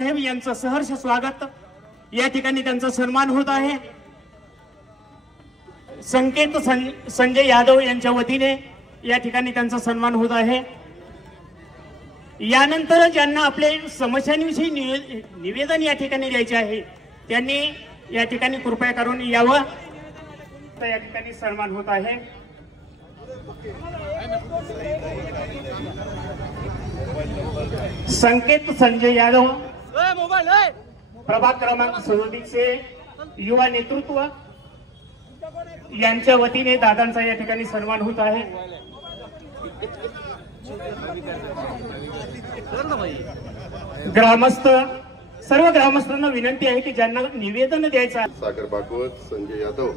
साहेब यांचं सहर्ष स्वागत या ठिकाणी त्यांचा सन्मान होत आहे। संकेत संजय यादव यांच्या वतीने या ठिकाणी त्यांचा सन्मान होत आहे। यानंतर ज्यांना आपले समस्यांविषयी निवेदन या ठिकाणी द्यायचे आहे त्यांनी या ठिकाणी कृपया करून यावं। तर या ठिकाणी सन्मान होत आहे। संकेत संजय यादव प्रभाग क्रमांक 37 से युवा नेतृत्व यांच्या वतीने दादांचा या ठिकाणी सन्मान होत आहे। ग्रामस्थ सर्व ग्रामस्थांना विनंती आहे की ज्यांना निवेदन द्यायचं आहे। सागर भागवत, संजय यादव,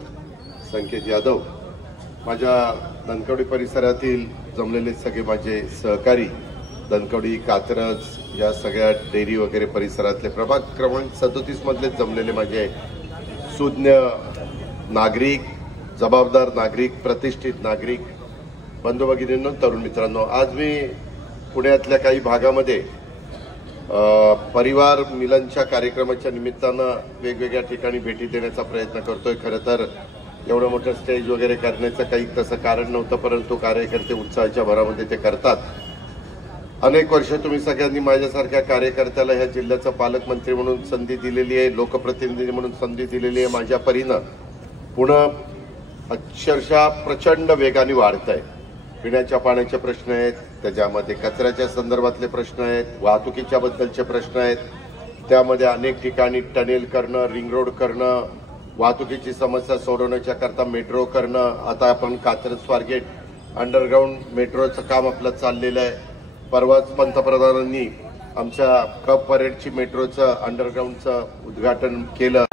संकेत यादव, माझ्या धनकवडी परिसरातील जमलेले सगळे माझे सहकारी, धनकवडी, कात्रज या सगळ्या डेअरी वगैरे परिसरातले प्रभाग क्रमांक 37 मधले जमलेले माझे सुज्ञ नागरिक, जबाबदार नागरिक, प्रतिष्ठित नागरिक, बंधू भगिनींनो, तरुण मित्रांनो, आज मी पुण्यातल्या काही भागामध्ये परिवार मिलनच्या कार्यक्रमाच्या निमित्तानं वेगवेगळ्या ठिकाणी भेटी देण्याचा प्रयत्न करतोय। खरं तर एवढं मोठं स्टेज वगैरे करण्याचं काही तसं कारण नव्हतं, परंतु कार्यकर्ते उत्साहाच्या भरामध्ये ते करतात। अनेक वर्ष तुम्ही सगळ्यांनी माझ्यासारख्या कार्यकर्त्याला ह्या जिल्ह्याचा पालकमंत्री म्हणून संधी दिलेली आहे, लोकप्रतिनिधी म्हणून संधी दिलेली आहे। माझ्या परीनं पुणे अक्षरशः प्रचंड वेगाने वाढत आहे। पिण्याच्या पाण्याचे प्रश्न आहेत, त्याच्यामध्ये कचऱ्याच्या संदर्भातले प्रश्न आहेत, वाहतुकीच्या बद्दलचे प्रश्न आहेत, त्यामध्ये अनेक ठिकाणी टनेल करणं, रिंग रोड करणं, वाहतुकीची समस्या सोडवण्याच्या करता मेट्रो करणं, आता आपण कात्रज स्वारगेट अंडरग्राऊंड मेट्रोचं काम आपलं चाललेलं आहे। परवाच पंतप्रधानांनी आमच्या कप परेडची मेट्रोचं अंडरग्राऊंडचं उद्घाटन केलं।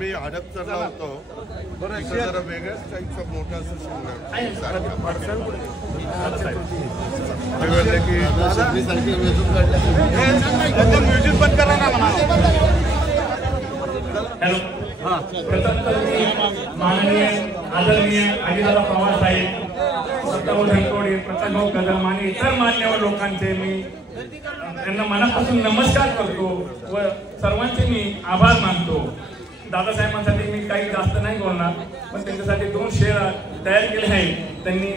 मी हडपसरला होतो, जरा वेगळ्याच टाईपचा मोठा असं म्युझिक बंद करा ना म्हणा। हॅलो प्रथम तर मी माननीय आदरणीय अजितदादा पवार साहेब, सत्ताभाऊ धनकोडे, प्रतापभाऊ कदम आणि इतर मान्यवर लोकांचे मी त्यांना मनापासून नमस्कार करतो व सर्वांचे मी आभार मानतो. दादासाहेबांसाठी मी काही जास्त नाही बोलणार, पण त्यांच्यासाठी 2 शेर तयार केले आहेत, त्यांनी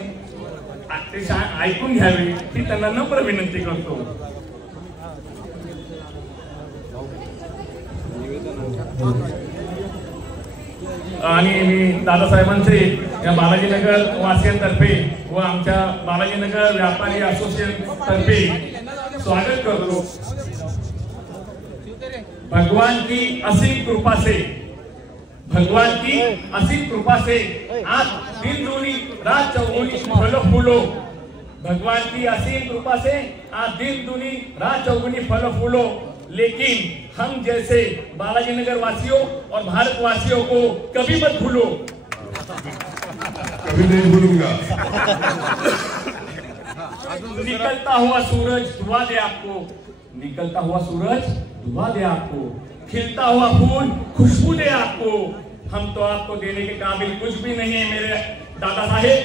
ऐकून घ्यावे ही त्यांना नम्र विनंती करतो. आणि मी दादासाहेबांचे या बालाजीनगर वासियांतर्फे व आमच्या बालाजीनगर व्यापारी असोसिएशन तर्फे स्वागत करतो. भगवान की असीम कृपा से, भगवान की असीम कृपा से आज दिन दूनी रात चौगुनी फल फूलो. भगवान की असीम कृपा से आज दिन दूनी रात चौगुनी फल फूलो. लेकिन हम जैसे बालाजीनगर वासियों और भारतवासियों को कभी मत भूलो. कभी नहीं भूलूंगा. निकलता हुआ सूरज दुआ दे आपको, निकलता हुआ सूरज दुआ दे आपको, खिलता हुआ फूल खुशबू दे आपको. हम तो आपको देने के काबिल कुछ भी नहीं है मेरे दादा साहेब,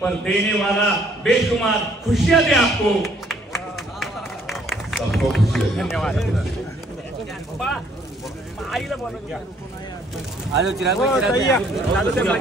पर देने वाला बेशुमार खुशियां दे आपको. सबको खुशी है. धन्यवाद. आलो चिराग भाई, सर्व